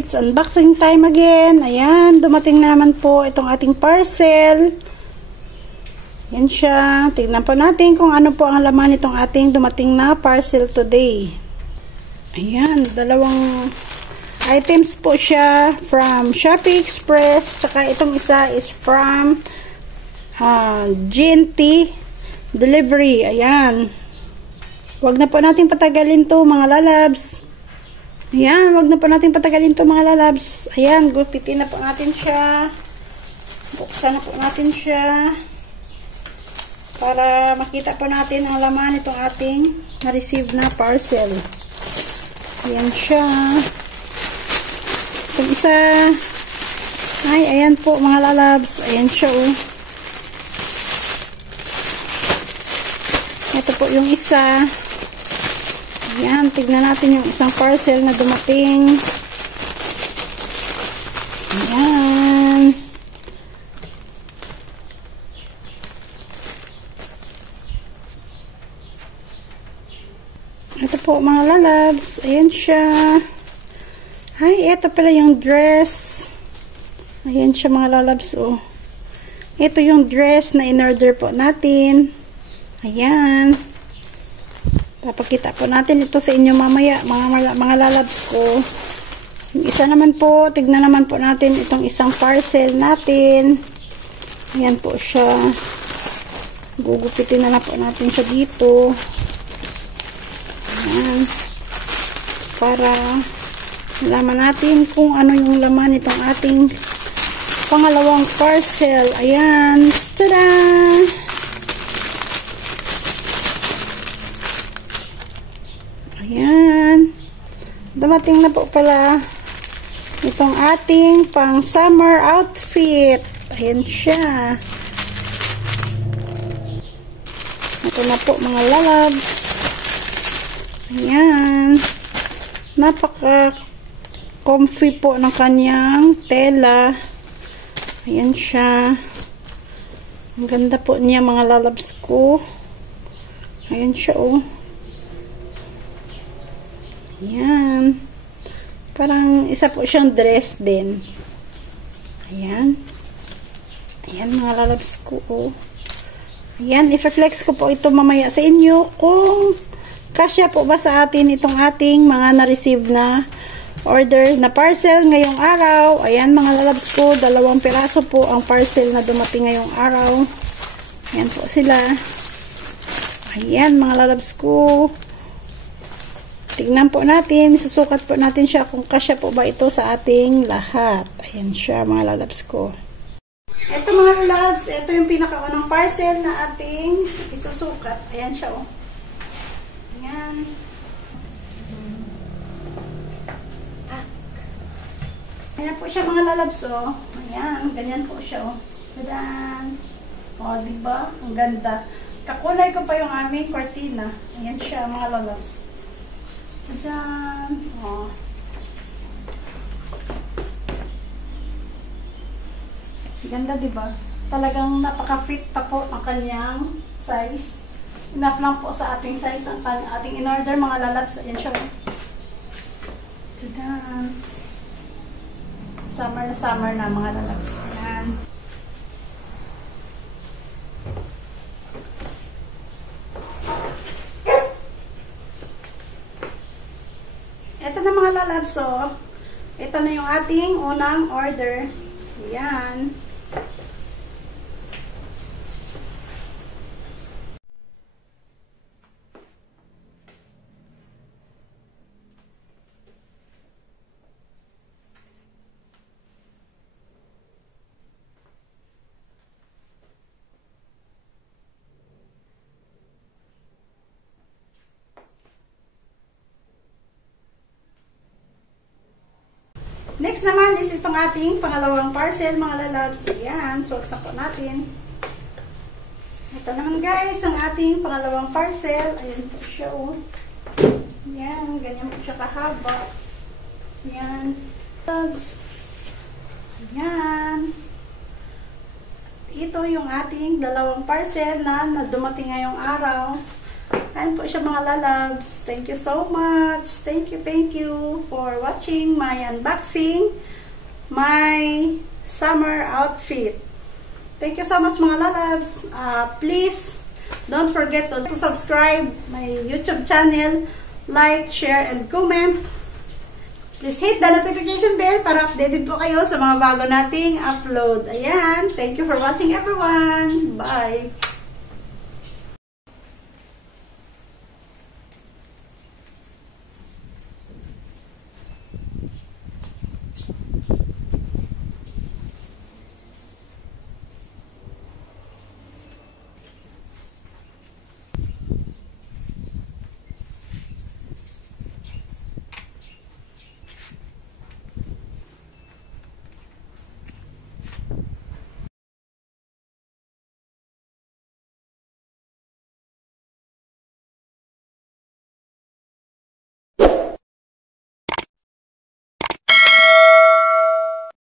It's unboxing time again. Ayan, dumating naman po itong ating parcel. Yan siya. Tignan po natin kung ano po ang laman itong ating dumating na parcel today. Ayan, dalawang items po siya from Shopee Express. Tsaka itong isa is from GNT Delivery. Ayan. Wag na po natin patagalin to mga lalabs. Ayan, wag na po natin patagalin to mga lalabs. Ayan, gupitin na po natin siya. Buksan na po natin siya. Para makita po natin ang laman itong ating na-receive na parcel. Ayan siya. Itong isa. Ay, ayan po mga lalabs. Ayan siya oh. Ito po yung isa. Ayan, tignan natin yung isang parcel na dumating. Ayan. Ito po mga lalabs. Ayan siya. Ay, ito pala yung dress. Ayan siya mga lalabs oh. Ito yung dress na in-order po natin. Ayan. Papakita po natin ito sa inyo mamaya, mga lalabs ko. Yung isa naman po, tignan naman po natin itong isang parcel natin. Ayan po siya. Gugupitin na po natin siya dito. Ayan. Para malaman natin kung ano yung laman itong ating pangalawang parcel. Ayan. Tada! Ayan. Dumating na po pala itong ating pang summer outfit. Ayan siya. Ito na po mga lalabs. Ayan. Napaka comfy po ng kanyang tela. Ayan siya. Ang ganda po niya mga lalabs ko. Ayan siya oh. Ayan. Parang isa po siyang dress din. Ayan. Ayan mga lalabs ko. Oh. Ayan. I-flex ko po ito mamaya sa inyo kung kasya po ba sa atin itong ating mga na-receive na order na parcel ngayong araw. Ayan mga lalabs ko. 2 piraso po ang parcel na dumating ngayong araw. Ayan po sila. Ayan mga lalabs ko. Tingnan po natin, susukat po natin siya kung kasya po ba ito sa ating lahat. Ayan siya mga lalabs ko. Ito mga lalabs, ito yung pinakaunang parcel na ating isusukat. Ayan siya oh. Ayan. Ayan po siya mga lalabs oh. Ayan, ganyan po siya oh. Tadan! O, diba? Ang ganda. Kakulay ko pa yung aming cortina. Ayan siya mga lalabs. Tadaan! Oh. Ganda diba? Talagang napaka-fit pa po ang kanyang size. Enough lang po sa ating size ang ating in-order mga lalabs. Ayan siya. Tadaan! Summer na summer na mga lalabs. Ayan. Ito na mga lalabs, so, ito na yung ating unang order. Ayan. Next naman is itong ating pangalawang parcel, mga lalabs. Ayan, suot na po natin. Ito naman guys, ang ating pangalawang parcel. Ayan po siya. Ayan, ganyan po siya kahaba. Ayan. Lalabs. Ayan. Ito yung ating dalawang parcel na dumating ngayong araw. Ayan po siya mga lalabs. Thank you so much. Thank you for watching my unboxing, my summer outfit. Thank you so much mga lalabs. Please don't forget to subscribe my YouTube channel, like, share, and comment. Please hit the notification bell para updated po kayo sa mga bago nating upload. Ayan. Thank you for watching everyone. Bye.